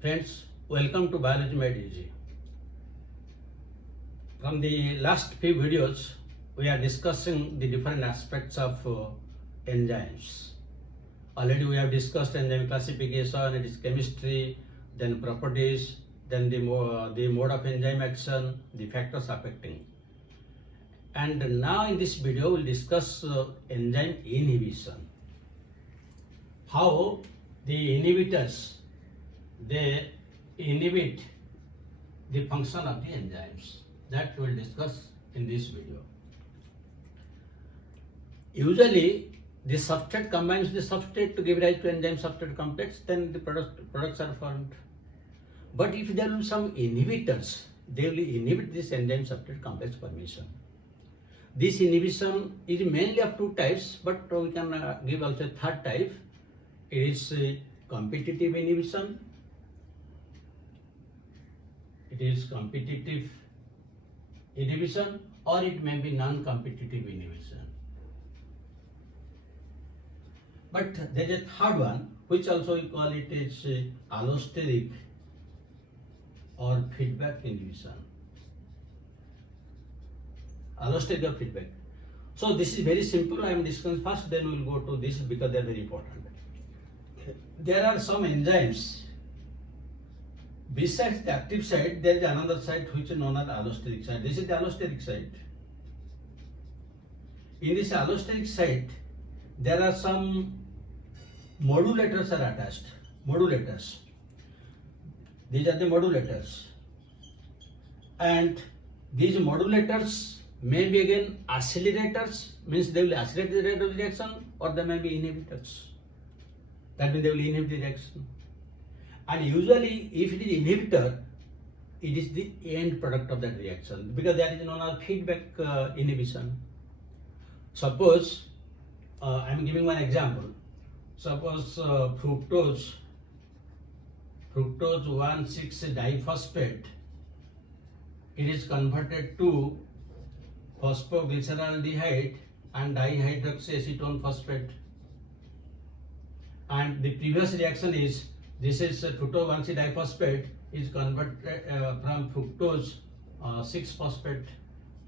Friends, welcome to Biology Made Easy. From the last few videos, we are discussing the different aspects of enzymes. Already we have discussed enzyme classification, its chemistry, then properties, then the mode of enzyme action, the factors affecting. And now in this video, we'll discuss enzyme inhibition. How the inhibitors, they inhibit the function of the enzymes. That we will discuss in this video. Usually, the substrate combines the substrate to give rise to enzyme substrate complex, then the products are formed. But if there will be some inhibitors, they will inhibit this enzyme substrate complex formation. This inhibition is mainly of two types, but we can give also a third type. It is competitive inhibition. It is competitive inhibition, or it may be non-competitive inhibition. But there is a third one, which also we call it is allosteric or feedback inhibition. Allosteric or feedback. So this is very simple. I am discussing first, then we will go to this because they are very important. There are some enzymes. Besides the active site, there is another site which is known as allosteric site. This is the allosteric site. In this allosteric site, there are some modulators are attached. Modulators. These are the modulators. And these modulators may be again accelerators, means they will accelerate the rate of reaction, or they may be inhibitors. That means they will inhibit the reaction. And usually, if it is inhibitor, it is the end product of that reaction, because that is known as feedback inhibition. Suppose, I am giving one example. Suppose fructose 1,6-diphosphate, it is converted to phosphoglyceraldehyde and dihydroxyacetone phosphate. And the previous reaction is, this is fructose 1,6-diphosphate is converted from fructose 6-phosphate,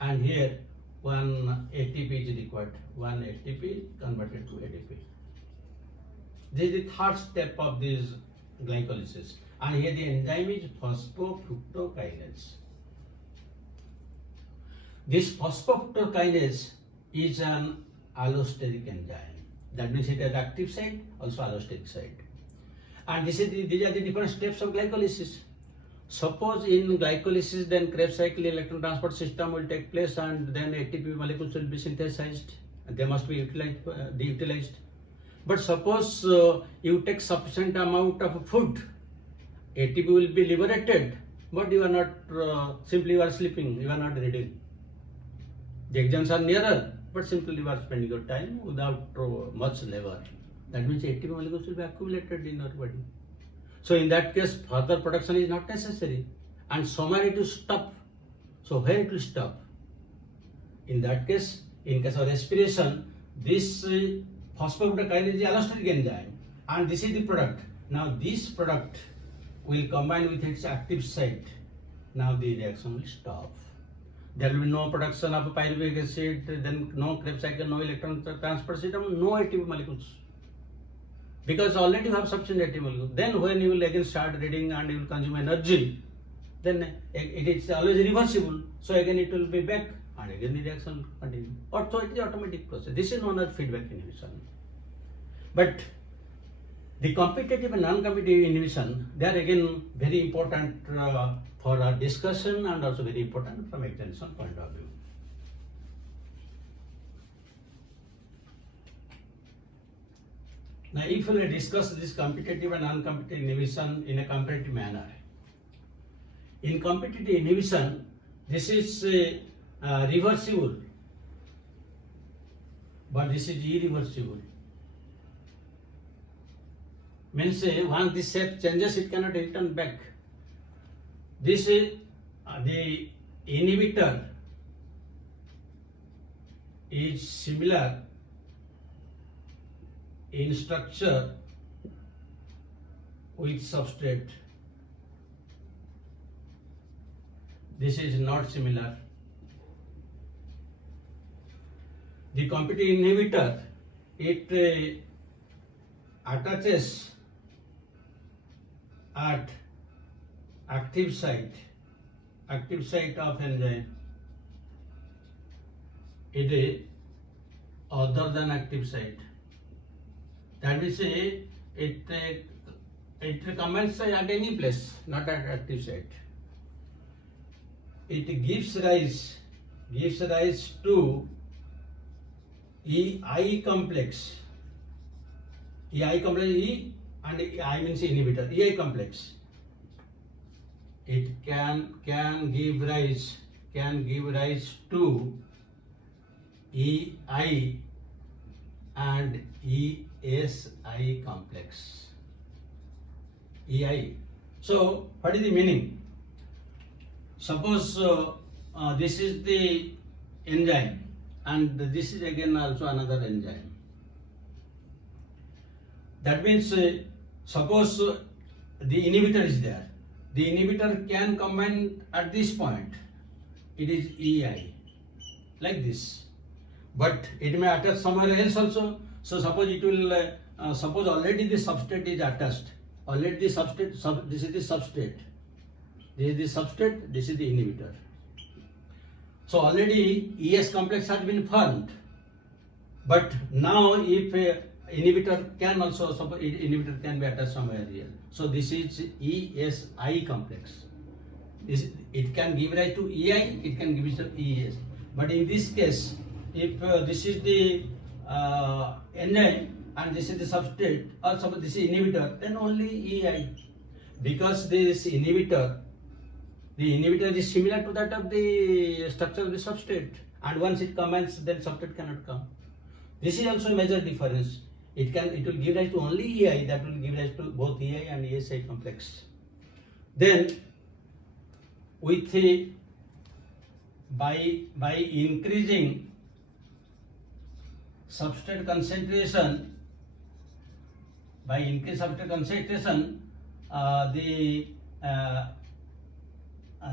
and here one ATP is required. One ATP converted to ADP. This is the third step of this glycolysis, and here the enzyme is phosphofructokinase. This phosphofructokinase is an allosteric enzyme. That means it has active site, also allosteric site. And these are the different steps of glycolysis. Suppose in glycolysis, then Krebs cycle electron transport system will take place, and then ATP molecules will be synthesized, and they must be utilized. But suppose you take sufficient amount of food, ATP will be liberated, but you are not, simply you are sleeping, you are not reading. The exams are nearer, but simply you are spending your time without much labor. That means ATP molecules will be accumulated in your body. So in that case, further production is not necessary, and somewhere it will stop. So where it will stop? In that case, in case of respiration, this phosphofructokinase is the allosteric enzyme, and this is the product. Now this product will combine with its active site. Now the reaction will stop. There will be no production of pyruvic acid, then no Krebs cycle, no electron transport system, no ATP molecules. Because already you have sufficient ATP molecules. Then when you will again start reading and you will consume energy, then it is always reversible. So again it will be back, and again the reaction will continue. So it is automatic process. This is known as feedback inhibition. But the competitive and non-competitive inhibition, they are again very important for our discussion, and also very important from extension point of view. Now, if we will discuss this competitive and non-competitive inhibition in a comparative manner. In competitive inhibition, this is reversible, but this is irreversible. Means once the shape changes, it cannot return back. This is the inhibitor is similar in structure with substrate, This is not similar. The competitive inhibitor, it attaches at active site of enzyme. It is other than active site. That means it combines at any place, not at active site. It gives rise to EI complex. EI complex, E and I means inhibitor. EI complex. It can give rise to EI and ESI complex. EI. So what is the meaning? Suppose this is the enzyme and this is again also another enzyme. That means suppose the inhibitor is there. The inhibitor can combine at this point. It is EI, like this. But it may attach somewhere else also. So suppose it will, suppose already the substrate is attached. Already the substrate, this is the substrate. This is the substrate, this is the inhibitor. So already ES complex has been formed. But now if inhibitor can also, suppose inhibitor can be attached somewhere here. So this is ESI complex. It can give rise to EI, it can give rise to ES. But in this case, if this is the enzyme and this is the substrate, or suppose this is inhibitor, then only EI. Because this inhibitor, the inhibitor is similar to that of the structure of the substrate, and once it combines, then substrate cannot come. This is also a major difference. It will give rise to only EI, that will give rise to both EI and ESI complex. Then with by increasing substrate concentration,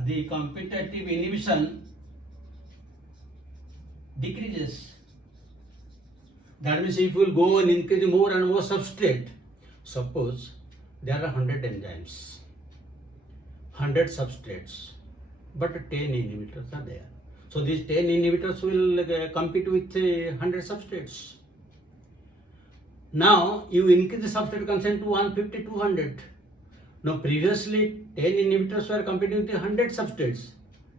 the competitive inhibition decreases. That means if we will go and increase more and more substrate, suppose there are 100 enzymes, 100 substrates, but 10 inhibitors are there. So these 10 inhibitors will compete with 100 substrates. Now you increase the substrate concentration to 150, 200. Now previously 10 inhibitors were competing with 100 substrates.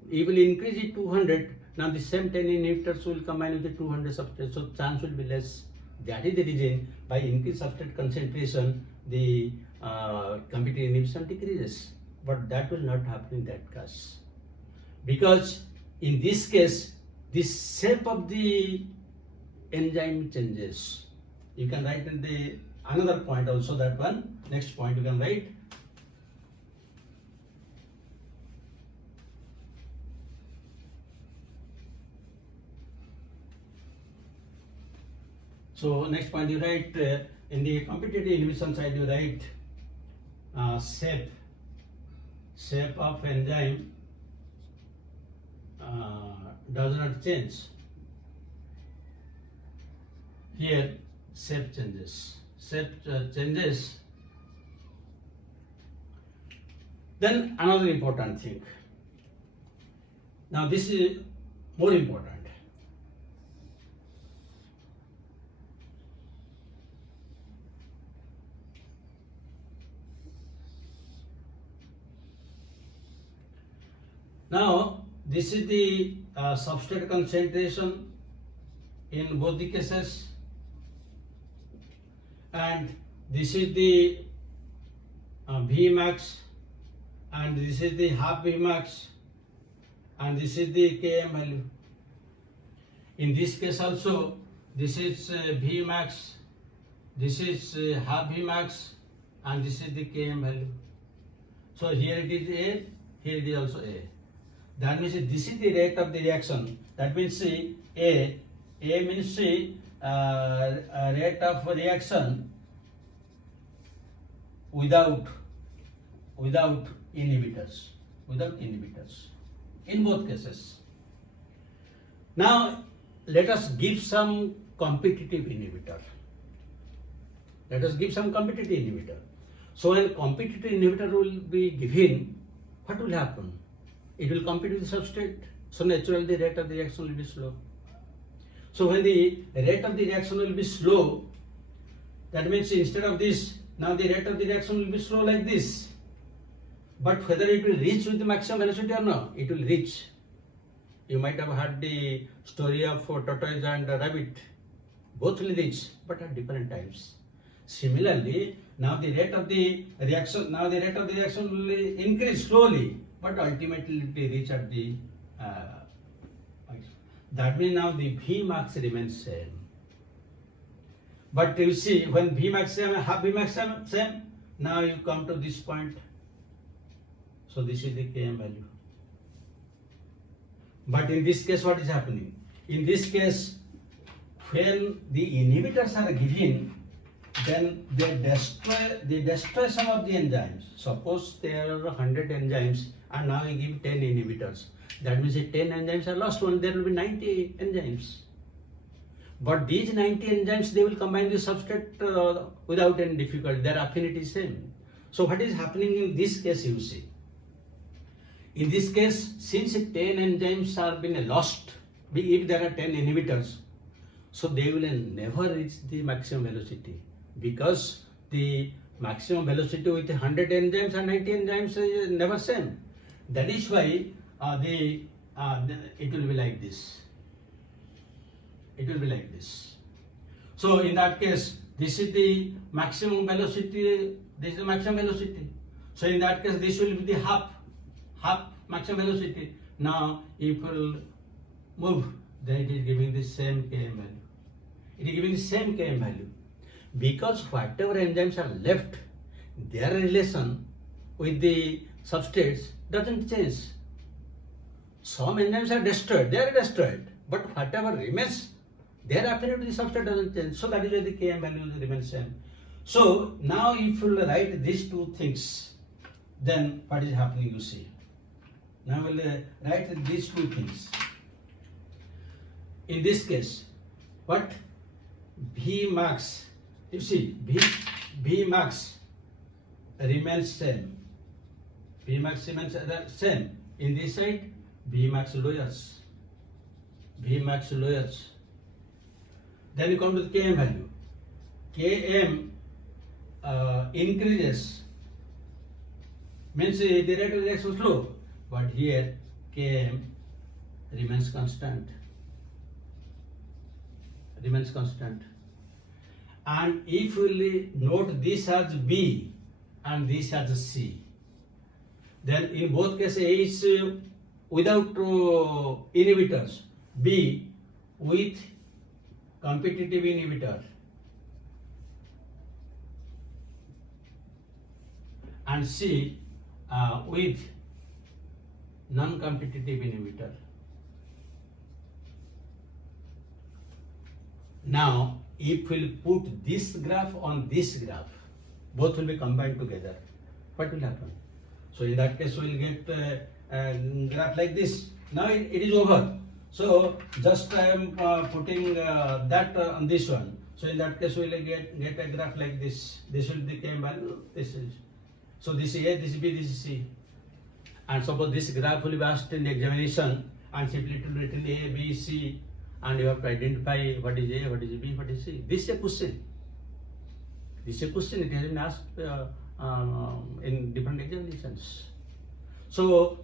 You will increase it to 200. Now the same 10 inhibitors will combine with the 200 substrates, so chance will be less. That is the reason by increased substrate concentration, the competitive inhibition decreases. But that will not happen in that case. Because in this case, the shape of the enzyme changes. You can write in the another point also, that one. Next point you can write. So next point you write, in the competitive inhibition side you write shape of enzyme does not change. Here shape changes. Then another important thing. Now this is more important. Now this is the substrate concentration in both the cases, and this is the Vmax, and this is the half Vmax, and this is the Km value. In this case also, this is Vmax, this is half Vmax, and this is the Km value. So here it is A, here it is also A. That means this is the rate of the reaction. That means A means rate of reaction without inhibitors. in both cases. Now, let us give some competitive inhibitor. Let us give some competitive inhibitor. So when competitive inhibitor will be given, what will happen? It will compete with the substrate. So naturally the rate of the reaction will be slow. So when the rate of the reaction will be slow, that means instead of this, now the rate of the reaction will be slow like this. But whether it will reach with the maximum velocity or not, it will reach. You might have heard the story of tortoise and rabbit. Both will reach, but at different times. Similarly, now the rate of the reaction, will increase slowly, but ultimately it will reach at the. That means now the Vmax remains same. But you see, when Vmax same, half Vmax same, now you come to this point. So this is the Km value. But in this case, what is happening? In this case, when the inhibitors are given, then they destroy some of the enzymes. Suppose there are 100 enzymes and now you give 10 inhibitors. That means if 10 enzymes are lost, only there will be 90 enzymes. But these 90 enzymes, they will combine the substrate without any difficulty. Their affinity is same. So what is happening in this case, you see? In this case, since 10 enzymes are been lost, if there are 10 inhibitors, so they will never reach the maximum velocity, because the maximum velocity with 100 enzymes and 90 enzymes is never same. That is why it will be like this. It will be like this. So in that case, this is the maximum velocity, this is the maximum velocity. So in that case, this will be the half maximum velocity. Now if we will move, then it is giving the same Km value. It is giving the same Km value. Because whatever enzymes are left, their relation with the substrates doesn't change. Some enzymes are destroyed, they are destroyed, but whatever remains, their affinity to the substrate doesn't change. So that is why the Km value remains same. So now if you will write these two things, then what is happening, you see. Now we will write these two things. In this case, what? Vmax, you see, Vmax remains same. Vmax remains same. In this side, Vmax lowers. Vmax lowers. Then you come to the Km value. Km increases. Means the rate of reaction is slow. But here Km remains constant. Remains constant. And if we note this as B and this as C, then in both cases A is without inhibitors, B with competitive inhibitor, and C with non-competitive inhibitor. Now, if we'll put this graph on this graph, both will be combined together. What will happen? So in that case, we'll get a graph like this. Now it is over. So just I am putting that on this one. So in that case, we'll get a graph like this. This will be Km value. This is. So this is A, this is B, this is C. And suppose this graph will be asked in the examination, and simply it will be written A, B, C, and you have to identify what is A, what is B, what is C. This is a question. This is a question. It has been asked in different examinations. So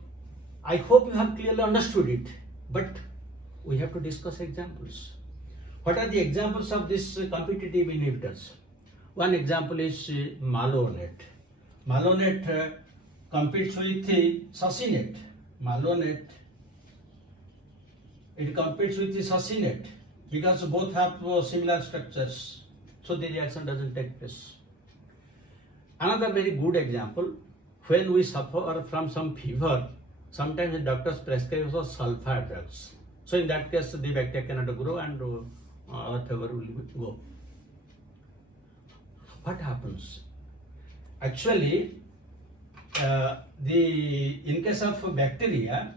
I hope you have clearly understood it, but we have to discuss examples. What are the examples of these competitive inhibitors? One example is malonate. Malonate competes with succinate. Malonate, it competes with the succinate because both have similar structures, so the reaction doesn't take place. Another very good example, when we suffer from some fever, sometimes the doctors prescribe us sulfur drugs. So in that case, the bacteria cannot grow and our fever will go. What happens? Actually, in case of bacteria,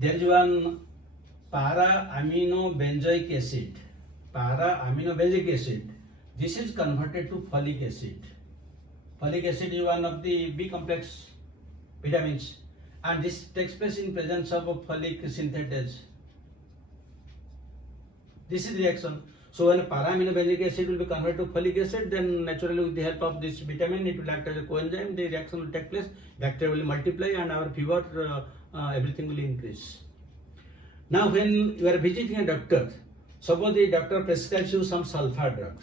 There is one para-aminobenzoic acid. Para-aminobenzoic acid. This is converted to folic acid. Folic acid is one of the B complex vitamins, and this takes place in presence of folic synthetase. This is reaction. So when para-aminobenzoic acid will be converted to folic acid, then naturally with the help of this vitamin, it will act as a coenzyme. The reaction will take place. Bacteria will multiply, and our fever, everything will increase. Now, when you are visiting a doctor, suppose the doctor prescribes you some sulfur drug.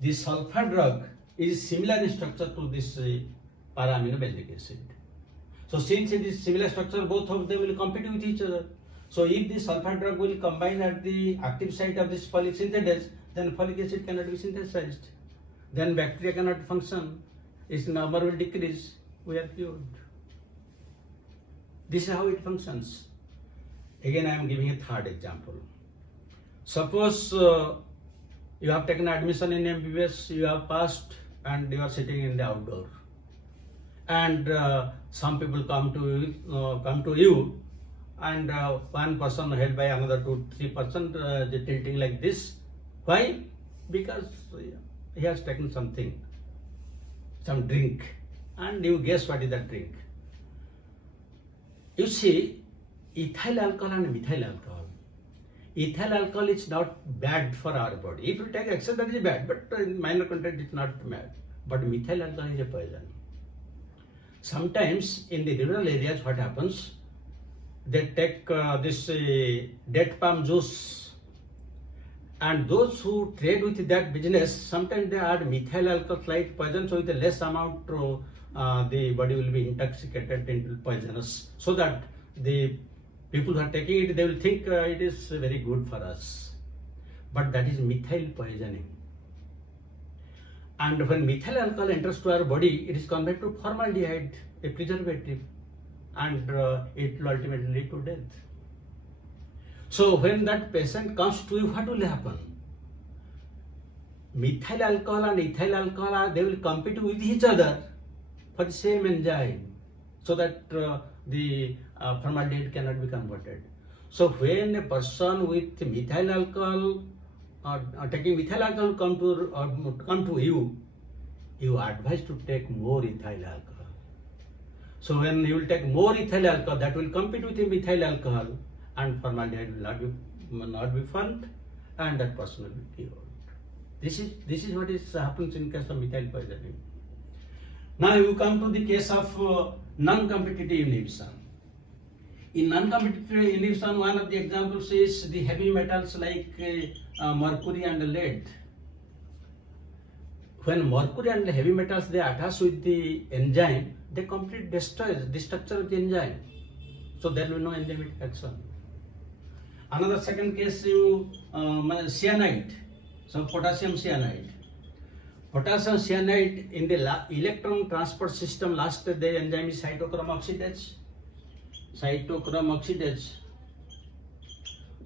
This sulfur drug is similar in structure to this para-aminobenzoic acid. So since it is similar structure, both of them will compete with each other. So if the sulfur drug will combine at the active site of this folic synthetase, then folic acid cannot be synthesized. Then bacteria cannot function. Its number will decrease. We are cured. This is how it functions. Again, I am giving a third example. Suppose you have taken admission in MBBS, you have passed, and you are sitting in the outdoor. And some people come to you, and one person held by another 2-3 person, tilting like this. Why? Because he has taken something, some drink, and you guess what is that drink. You see, ethyl alcohol and methyl alcohol. Ethyl alcohol is not bad for our body. If you take excess, that is bad, but in minor content it's not bad. But methyl alcohol is a poison. Sometimes in the rural areas, what happens? They take this date palm juice, and those who trade with that business, sometimes they add methyl alcohol slight poison, so with a less amount, the body will be intoxicated into poisonous, so that the people who are taking it, they will think it is very good for us. But that is methyl poisoning. And when methyl alcohol enters to our body, it is converted to formaldehyde, a preservative, and it will ultimately lead to death. So when that patient comes to you, what will happen? Methyl alcohol and ethyl alcohol, they will compete with each other for the same enzyme, so that the formaldehyde cannot be converted. So when a person with methyl alcohol taking methyl alcohol come to you, you are advised to take more ethyl alcohol. So when you will take more ethyl alcohol, that will compete with the methyl alcohol, and formaldehyde will not be formed, and that person will be cured. This is what happens in case of methyl poisoning. Now you come to the case of non-competitive inhibition. In non-competitive inhibition, one of the examples is the heavy metals like mercury and lead. When mercury and heavy metals they attach with the enzyme, they completely destroy the structure of the enzyme. So there will be no enzymatic action. Another second case, cyanide, so potassium cyanide. Potassium cyanide in the electron transport system, last the enzyme is cytochrome oxidase.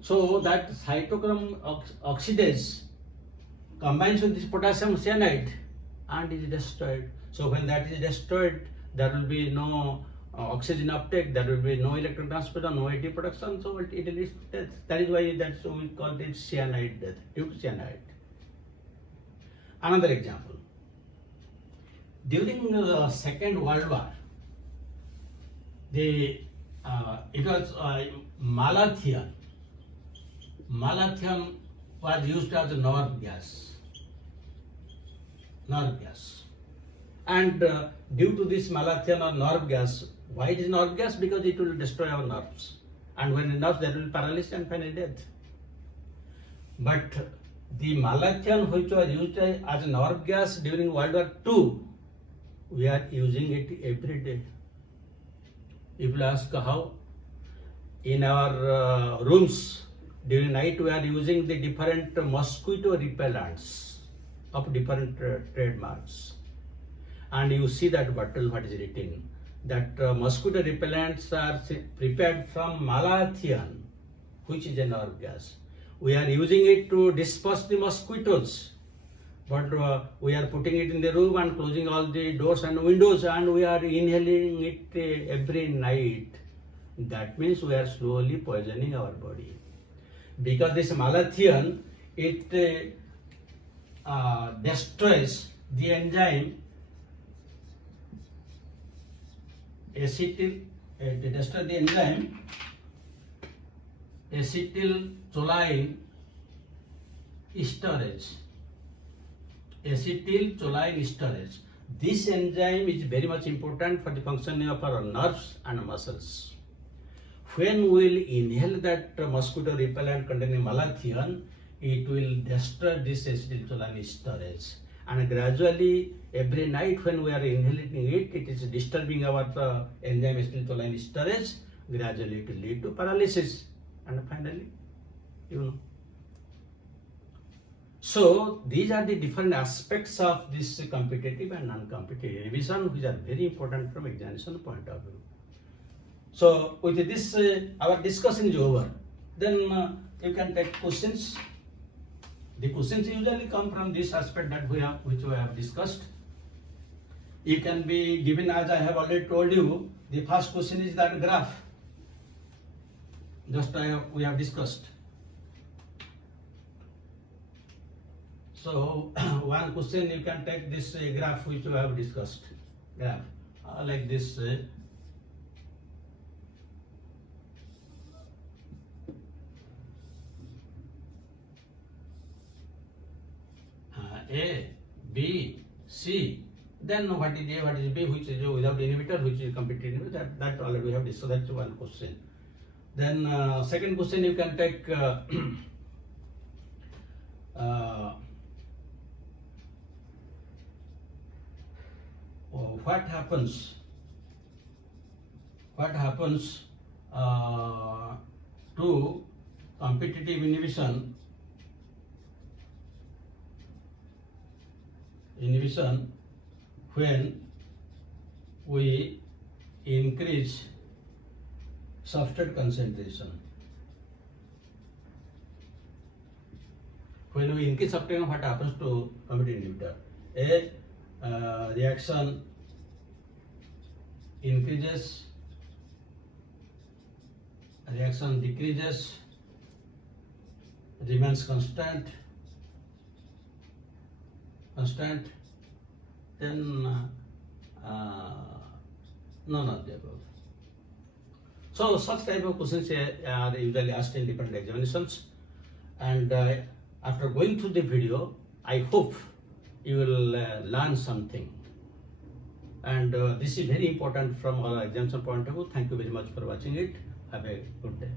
So that cytochrome oxidase combines with this potassium cyanide and is destroyed. So when that is destroyed, there will be no oxygen uptake, there will be no electron transfer, no ATP production, so it leads to death. That is why we call it cyanide death, due to cyanide. Another example. During the Second World War, it was malathion. Malathion was used as a nerve gas. And due to this malathion or nerve gas, why it is nerve gas? Because it will destroy our nerves. And when the nerves, there will be paralysis and final death. But the malathion which was used as a nerve gas during World War II, we are using it every day. If you ask how, in our rooms during night we are using the different mosquito repellents of different trademarks, and you see that bottle what is written, that mosquito repellents are prepared from malathion, which is a nerve gas. We are using it to disperse the mosquitoes, but we are putting it in the room and closing all the doors and windows, and we are inhaling it every night. That means we are slowly poisoning our body. Because this malathion, it destroys the enzyme acetylcholine esterase. Acetylcholine esterase. This enzyme is very much important for the functioning of our nerves and muscles. When we will inhale that mosquito repellent containing malathion, it will destroy this acetylcholine esterase. And gradually, every night when we are inhaling it, it is disturbing our enzyme acetylcholine esterase. Gradually, it will lead to paralysis. And finally, So, these are the different aspects of this competitive and non-competitive inhibition, which are very important from examination point of view. So, with this, our discussion is over. Then you can take questions. The questions usually come from this aspect that which we have discussed. It can be given, as I have already told you. The first question is that graph. We have discussed. So one question you can take this graph which we have discussed. Graph like this. A, B, C. Then what is A, what is B, which is without inhibitor, which is competitive inhibitor. That already we have discussed. That's one question. Then second question you can take what happens to competitive inhibition when we increase substrate concentration. When we increase substrate, what happens to competitive inhibitor? A reaction increases, reaction decreases, remains constant, then none of the above. So such type of questions are usually asked in different examinations, and after going through the video, I hope you will learn something, and this is very important from our examination point of view. Thank you very much for watching it. Have a good day.